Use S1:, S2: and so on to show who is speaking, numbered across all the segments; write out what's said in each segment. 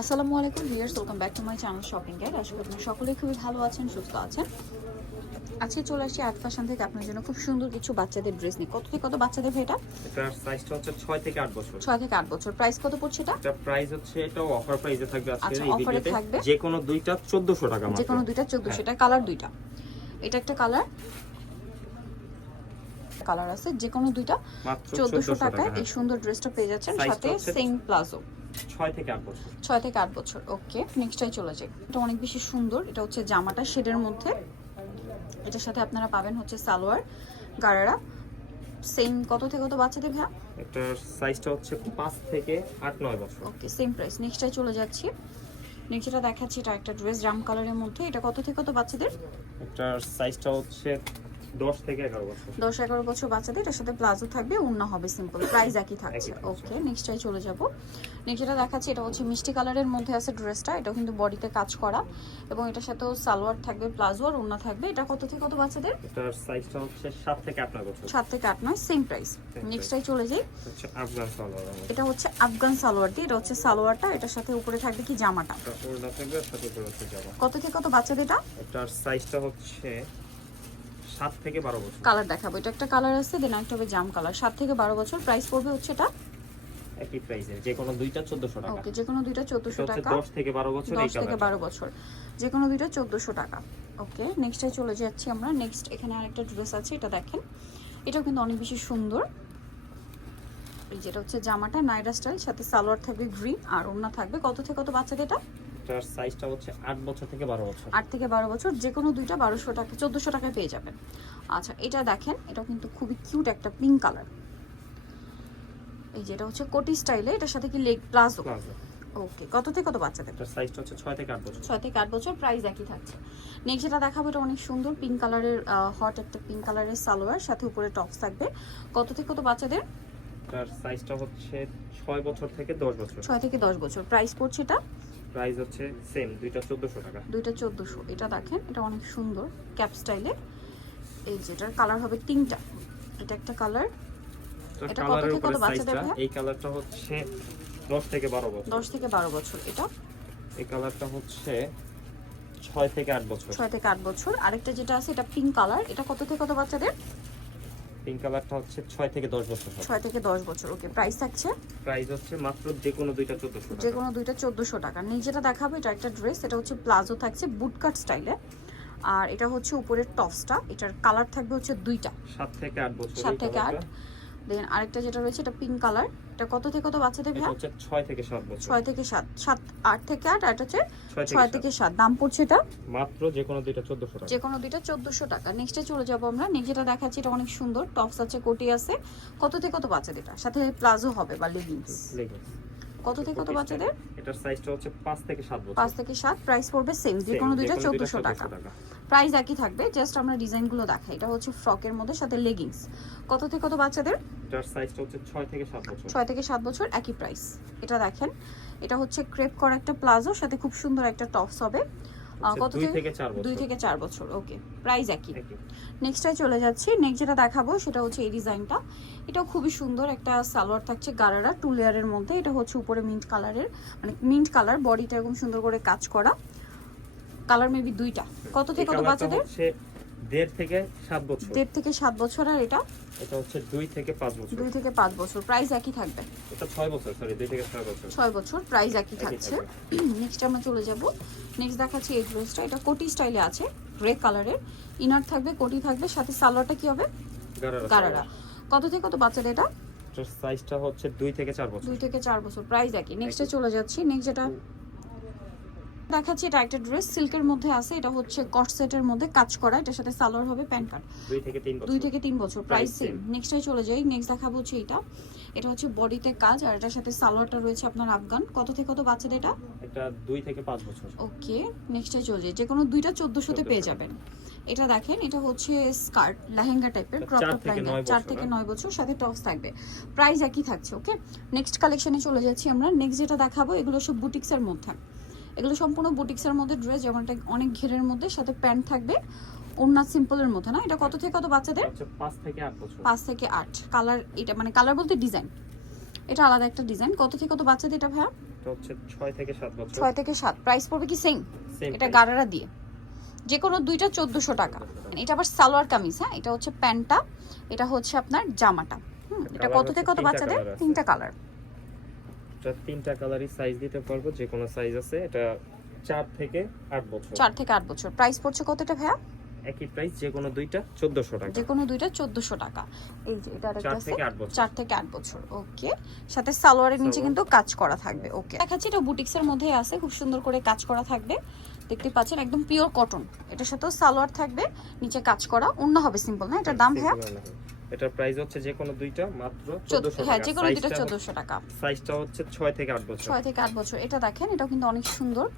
S1: আসসালামু আলাইকুম viewers welcome back to my channel shopping guide. আশা করি সকলেই খুবই ভালো আছেন সুস্থ আছেন। আজকে চলে আসছি আট ফ্যাশন থেকে আপনার জন্য খুব সুন্দর কিছু বাচ্চাদের ড্রেস নিয়ে। কত থেকে কত বাচ্চাদের এটা?
S2: এটার সাইজটা হচ্ছে 6 থেকে 8 বছর।
S1: ছয় থেকে আট বছর। প্রাইস কত পড়ছে এটা?
S2: এটা প্রাইস হচ্ছে এটা অফার প্রাইসে থাকবে আজকে
S1: আচ্ছা,
S2: এই ভিডিওতে
S1: থাকবে?
S2: যে কোনো দুইটা 1400 টাকা
S1: যে কোনো দুইটা চোদ্দোশো এটা কালার দুইটা। এটা একটা কালার কালার আছে যে কোনো দুইটা
S2: মাত্র
S1: চোদ্দোশো
S2: 1400
S1: টাকায় এই সুন্দর ড্রেসটা পেয়ে যাচ্ছেন সাথে সেম প্লাজো
S2: 6 থেকে 8 বছর।
S1: ছয় থেকে আট বছর ওকে। নেক্সটটাই চলে যাই। এটা অনেক বেশি সুন্দর এটা হচ্ছে জামাটা শেডের মধ্যে। এটার সাথে আপনারা পাবেন হচ্ছে সালোয়ার গারারা। সেম কত থেকে কত বাচ্চাদের ভাইয়া?
S2: এটার সাইজটা হচ্ছে 5 থেকে 8 9 বছর।
S1: ওকে সেম প্রাইস নেক্সটটাই চলে যাচ্ছি। নেক্সট যেটা দেখাচ্ছি এটা একটা ড্রেস জাম কালারের মধ্যে। এটা কত থেকে কত বাচ্চাদের?
S2: এটার সাইজটা হচ্ছে 10 থেকে 11 বছর।
S1: দশ এগারো বছর বাচ্চাদের এটার সাথে প্লাজো থাকবে উন্না হবে সিম্পল প্রাইস একই থাকছে। ওকে নেক্সটটাই চলে যাব। নেক্সট যেটা দেখাচ্ছি এটা হচ্ছে মিষ্টি কালারের মধ্যে আছে ড্রেসটা এটাও কিন্তু বডিতে কাজ করা। এবং এটার সাথেও সালোয়ার থাকবে প্লাজো আর উন্না থাকবে। এটা কত থেকে কত বাচ্চাদের?
S2: এটার সাইজটা হচ্ছে 7 থেকে 8 9 বছর।
S1: সাত থেকে আট নয় সেম প্রাইস। নেক্সটটাই চলে যাই।
S2: এটা হচ্ছে আফগান সালোয়ার।
S1: এটা হচ্ছে আফগান সালোয়ার দিয়ে এটা হচ্ছে সালোয়ারটা এটার সাথে উপরে থাকবে কি জামাটা?
S2: ওড়না থাকবে সাথে করে হচ্ছে জামা।
S1: কত থেকে কত বাচ্চাদের এটা?
S2: এটার সাইজটা হচ্ছে 7 থেকে 12 বছর।
S1: কালার দেখাবো। এটা একটা কালার আছে দেন একটা হবে জাম কালার সাত থেকে বারো বছর। প্রাইস পড়বে হচ্ছে এটা?
S2: একই প্রাইসে যে কোনো দুইটা 1400 টাকা।
S1: ওকে যে কোনো দুইটা
S2: এটা
S1: চোদ্দোশো
S2: হচ্ছে
S1: টাকা।
S2: 10 থেকে 12 বছর এই
S1: দশ থেকে
S2: কালার
S1: বারো বছর। যে কোনো দুইটা চোদ্দোশো টাকা। ওকে নেক্সটে চলে যাচ্ছি আমরা। নেক্সট এখানে আরেকটা ড্রেস আছে এটা দেখেন। এটাও কিন্তু অনেক বেশি সুন্দর। এই যেটা হচ্ছে জামাটা নাইরা স্টাইল সাথে সালোয়ার থাকবে গ্রিন আর ওড়না থাকবে। কত থেকে কত বাচ্চাদের এটা?
S2: এটার সাইজটা হচ্ছে 8 বছর থেকে 12 বছর।
S1: আট থেকে বারো বছর যে কোনো দুইটা বারোশো টাকা চোদ্দোশো টাকায় পেয়ে যাবেন। আচ্ছা এটা দেখেন এটা কিন্তু খুবই কিউট একটা পিঙ্ক কালার এই যেটা হচ্ছে কোটি স্টাইলে এটার সাথে কি লেগ প্লাজো? ওকে কত থেকে কত বাচ্চাদের?
S2: এটার সাইজটা হচ্ছে 6 থেকে 8 বছর।
S1: ছয় থেকে আট বছর প্রাইস একই থাকছে। নেক্সট যেটা দেখাবো এটা অনেক সুন্দর পিঙ্ক কালারের হট একটা পিঙ্ক কালারের সালোয়ার সাথে উপরে টপস থাকবে। কত থেকে কত বাচ্চাদের?
S2: এটার সাইজটা হচ্ছে 6 বছর থেকে 10 বছর।
S1: ছয় থেকে দশ বছর। প্রাইস পড়ছে এটা
S2: প্রাইস হচ্ছে সেম দুইটা 1400 টাকা।
S1: দুইটা চোদ্দোশো। এটা দেখেন এটা অনেক সুন্দর ক্যাপ স্টাইলে। এই যেটার কালার হবে তিনটা। এটা একটা কালার। এটা কত থেকে কত বাচ্চাদের
S2: এই কালারটা হচ্ছে 10 থেকে 12 বছর।
S1: দশ থেকে বারো বছর এটা।
S2: এই কালারটা হচ্ছে 6 থেকে 8 বছর।
S1: ছয় থেকে আট বছর। আরেকটা যেটা আছে এটা পিঙ্ক কালার এটা কত থেকে কত বাচ্চাদের?
S2: পিঙ্ক কালারটা হচ্ছে 6 থেকে 10 বছর
S1: 6 থেকে দশ বছর ওকে প্রাইস থাকছে?
S2: প্রাইস হচ্ছে মাত্র যে কোনো দুইটা 1400
S1: যে কোনো দুইটা চোদ্দোশো টাকা। নিয়ে যেটা দেখাবো এটা একটা ড্রেস এটা হচ্ছে প্লাজো থাকছে বুটকাট স্টাইলে আর এটা হচ্ছে উপরের টপসটা এটার কালার থাকবে হচ্ছে দুইটা।
S2: 7 থেকে 8 বছর
S1: সাত থেকে আট।
S2: কালারটা।
S1: দেন আরেকটা যেটা রয়েছে এটা পিঙ্ক কালার এটা কত থেকে কত বাচ্চাদের ভাই
S2: হচ্ছে 6 থেকে 7 বছর।
S1: ছয় থেকে সাত সাত আট থেকে আট আর এটা হচ্ছে
S2: 6
S1: ছয়
S2: থেকে
S1: থেকে সাত। দাম পড়ছে এটা?
S2: মাত্র যে কোনো দুইটা 1400 টাকা।
S1: যে কোনো দুইটা চোদ্দোশো টাকা। নেক্সটে চলে যাব আমরা। নেক্সট যেটা দেখাচ্ছি এটা অনেক সুন্দর। টপস আছে কোটি আছে। কত থেকে কত বাচ্চাদের এটা? সাথে প্লাজো হবে বা লেগিংস
S2: লেগিংস
S1: কত থেকে কত বাচ্চাদের?
S2: এটার সাইজটা হচ্ছে 5 থেকে 7 বছর।
S1: পাঁচ থেকে সাত। প্রাইস পড়বে সেম যে কোনো দুইটা
S2: কোনো
S1: চোদ্দোশো টাকা। প্রাইস একই থাকবে। জাস্ট আমরা ডিজাইনগুলো দেখাই। এটা হচ্ছে ফ্রকের মধ্যে সাথে লেগিংস কত থেকে কত বাচ্চাদের?
S2: এটার সাইজটা হচ্ছে 6 থেকে 7 বছর।
S1: ছয় থেকে সাত বছর একই প্রাইস এটা দেখেন এটা হচ্ছে ক্রেপ করা একটা প্লাজো সাথে খুব সুন্দর একটা টপস হবে। কত
S2: দুই থেকে? 4 বছর।
S1: থেকে চার বছর ওকে প্রাইস একই। নেক্সটটাই চলে যাচ্ছি নেক্সট যেটা দেখাবো সেটা হচ্ছে এই ডিজাইনটা এটাও খুবই সুন্দর একটা সালোয়ার থাকছে গারারা টু লেয়ারের মধ্যে। এটা হচ্ছে উপরে মিন্ট কালারের মানে মিন্ট কালার বডিটা এরকম সুন্দর করে কাজ করা। কালার মেবি দুইটা। কত থেকে কত বাচ্চাদের?
S2: দেড় থেকে 7 বছর।
S1: দেড় থেকে সাত বছর আর এটা?
S2: এটা হচ্ছে 2 থেকে 5 বছর।
S1: দুই থেকে পাঁচ বছর। প্রাইস একই থাকবে?
S2: এটা 6 বছর সরি 2 থেকে 6 বছর।
S1: ছয় বছর প্রাইস একই থাকছে। নেক্সট আমরা চলে যাব। নেক্সট দেখাচ্ছি এই ড্রেসটা। এটা কোটি স্টাইলে আছে গ্রে কালারের ইনার থাকবে কোটি থাকবে সাথে সালোয়ারটা কি হবে?
S2: গারারা
S1: কত থেকে কত বাচ্চাদের এটা?
S2: সাইজটা হচ্ছে 2 থেকে 4 বছর।
S1: দুই থেকে চার বছর। প্রাইস একই। নেক্সটে চলে যাচ্ছি। নেক্সট যেটা দেখাচ্ছি এটা একটা ড্রেস সিল্কের মধ্যে আছে এটা হচ্ছে কট সেটের মধ্যে কাজ করা এটার সাথে সালোয়ার হবে প্যান্ট কাট
S2: 2 থেকে 3 বছর।
S1: দুই থেকে তিন বছর প্রাইস সেম
S2: same.
S1: নেক্সটে চলে যাই নেক্সট দেখাবো হচ্ছে এটা। এটা হচ্ছে বডিতে কাজ আর এটার সাথে সালোয়ারটা রয়েছে আপনার আফগান। কত থেকে কত বাচ্চাদের এটা?
S2: এটা 2 থেকে 5 বছর।
S1: ওকে নেক্সটে চলে যাই। যে কোনো দুইটা চোদ্দোশোতে পেয়ে যাবেন। এটা দেখেন এটা হচ্ছে স্কার্ট লেহেঙ্গা টাইপের ক্রপ টপ লেহেঙ্গা চার থেকে
S2: হ্যাঁ?
S1: নয় বছর সাথে টপস থাকবে। প্রাইস একই থাকছে ওকে নেক্সট কালেকশনে চলে যাচ্ছি আমরা। নেক্সট যেটা দেখাবো এগুলো সব বুটিক্সের মধ্যে। এগুলো সম্পূর্ণ বুটিক্সের মধ্যে ড্রেস যেমনটা অনেক ঘেরের মধ্যে সাথে প্যান্ট থাকবে। ওড়না সিম্পলের মধ্যে না? এটা কত থেকে কত বাচ্চাদের?
S2: এটা হচ্ছে 5 থেকে 8 বছর।
S1: পাঁচ থেকে আট। কালার এটা মানে কালার বলতে ডিজাইন। এটা আলাদা একটা ডিজাইন। কত থেকে কত বাচ্চাদের এটা ভাইয়া?
S2: ছয় থেকে সাত
S1: প্রাইস পড়বে কি সেম? এটা। দিয়ে। যে কোনো দুইটা চোদ্দোশো টাকা। এটা আবার সালোয়ার কামিজ হ্যাঁ? এটা হচ্ছে প্যান্টটা এটা হচ্ছে আপনার জামাটা। হুম এটা কত থেকে কত বাচ্চাদের? তিনটা কালার
S2: এটা তিনটা কালারই সাইজ দিতে পারব যে কোনো সাইজ আছে। এটা চার থেকে আট বছর।
S1: চার থেকে আট বছর। প্রাইস পড়ছে কতটা ভাইয়া?
S2: একই প্রাইস যে কোনো দুইটা চোদ্দশো টাকা।
S1: যে কোনো দুইটা চোদ্দোশো টাকা। এই যে এটা আরেকটা আছে
S2: থেকে আট বছর।
S1: চার থেকে আট বছর। ওকে সাথে সালোয়ারের নিচে কিন্তু কাজ করা থাকবে। ওকে দেখাচ্ছি এটা বুটিক্সের মধ্যেই আছে। খুব সুন্দর করে কাজ করা থাকবে। দেখতে পাচ্ছেন একদম পিওর কটন এটার সাথেও সালোয়ার থাকবে নিচে কাজ করা। অন্য হবে সিম্পল না? এটার দাম হ্যাঁ
S2: Simple না। এটার প্রাইস হচ্ছে যে কোনো দুইটা মাত্র
S1: চোদ্দ-
S2: চোদ্দশো
S1: হ্যাঁ
S2: টাকা।
S1: যে কোনো দুইটা
S2: Size টা-
S1: চোদ্দোশো টাকা।
S2: সাইজটা হচ্ছে ছয় থেকে আট বছর।
S1: ছয় থেকে আট বছর। এটা দেখেন এটাও কিন্তু অনেক সুন্দর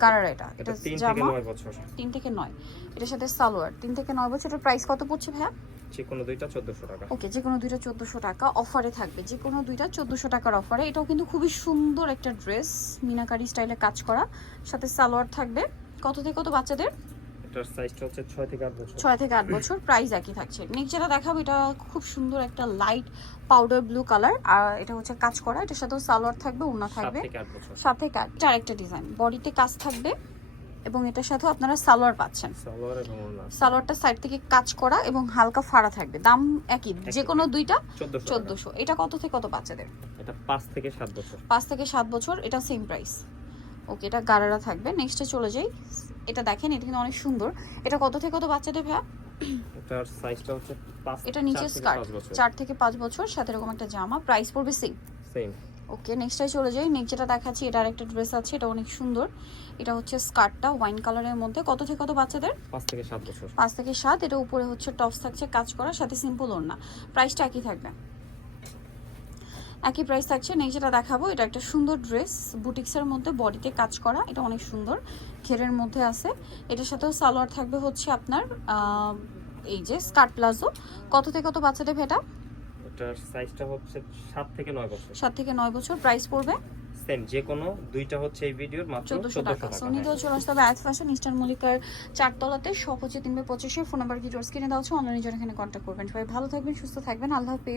S1: গারার এটা।
S2: এটা
S1: এটা
S2: তিন থেকে
S1: জামা।
S2: নয় বছর।
S1: তিন থেকে নয়। এটার সাথে সালোয়ার। তিন থেকে নয় বছর। এটার প্রাইস কত পড়ছে ভাইয়া?
S2: যে কোনো দুইটা চোদ্দশো টাকা।
S1: ওকে যে কোনো দুইটা চোদ্দোশো টাকা অফারে থাকবে। যে কোনো দুইটা চোদ্দোশো টাকার অফারে এটাও কিন্তু খুবই সুন্দর একটা ড্রেস মিনাকারি স্টাইলে কাজ করা। সাথে সালোয়ার থাকবে। কত থেকে কত বাচ্চাদের?
S2: এটার সাইজটা হচ্ছে ছয় থেকে আট বছর।
S1: ছয় থেকে আট বছর প্রাইস একই থাকছে। নেক্সট যেটা দেখাবো এটা খুব সুন্দর একটা লাইট পাউডার ব্লু কালার আর এটা হচ্ছে কাজ করা এটার সাথেও সালোয়ার থাকবে ওড়না
S2: সাত
S1: থাকবে।
S2: থেকে আট বছর।
S1: সাথে কাজ এটা আরেকটা ডিজাইন বডিতে কাজ থাকবে এবং এটার সাথেও আপনারা সালোয়ার পাচ্ছেন।
S2: সালোয়ার এবং ওড়না।
S1: সালোয়ারটা সাইড থেকে কাজ করা এবং হালকা ফাড়া থাকবে। দাম একই যে কোনো দুইটা
S2: চোদ্দশো
S1: চোদ্দোশো। এটা কত থেকে কত বাচ্চাদের?
S2: এটা পাঁচ থেকে সাত বছর।
S1: পাঁচ থেকে সাত বছর এটা সেম প্রাইস ওকে এটা গারারা থাকবে। নেক্সটে চলে যাই। এটা দেখেন এটা কিন্তু অনেক সুন্দর। এটা কত থেকে কত বাচ্চাদের ভাইয়া?
S2: এটার সাইজটা হচ্ছে পাঁচ
S1: এটা নিচে স্কার্ট
S2: পাঁচ বছর।
S1: চার থেকে পাঁচ বছর সাথে এরকম একটা জামা প্রাইস পড়বে সেম
S2: সেম
S1: ওকে নেক্সটে চলে যাই। নেক্সট যেটা দেখাচ্ছি এটা আরেকটা ড্রেস আছে এটা অনেক সুন্দর। এটা হচ্ছে স্কার্টটা ওয়াইন কালারের মধ্যে। কত থেকে কত বাচ্চাদের?
S2: পাঁচ থেকে সাত বছর।
S1: পাঁচ থেকে সাত এটা উপরে হচ্ছে টপস থাকছে কাজ করা সাথে সিম্পল ওড়না। প্রাইসটা একই থাকবে। একই প্রাইস থাকছে। নেক্সট যেটা দেখাবো এটা একটা সুন্দর ড্রেস বুটিক্সের মধ্যে বডিতে কাজ করা এটা অনেক সুন্দর ঘেরের মধ্যে আছে। এটার সাথেও সালোয়ার থাকবে হচ্ছে আপনার এই যে স্কার্ট প্লাজো কত থেকে কত বাচ্চাদের ভেটা?
S2: এটার সাইজটা হচ্ছে সাত থেকে নয় বছর।
S1: সাত থেকে নয় বছর প্রাইস পড়বে?
S2: সেম যে কোনো দুইটা হচ্ছে এই ভিডিওর মাত্র
S1: চোদ্দশো
S2: চোদ্দশো
S1: টাকা।
S2: সোনি
S1: সো নিতেও চলে আসতে হবে আয়াত ফ্যাশন ইস্টার্ন মল্লিকার চারতলাতে হচ্ছে তিনবে পঁচিশে। ফোন নাম্বার ভিডিওস কিনে দেওয়া হচ্ছে অনলাইনে যারা এখানে কন্ট্যাক্ট করবেন। সবাই ভালো থাকবেন সুস্থ থাকবেন। আল্লাহ হাফেজ।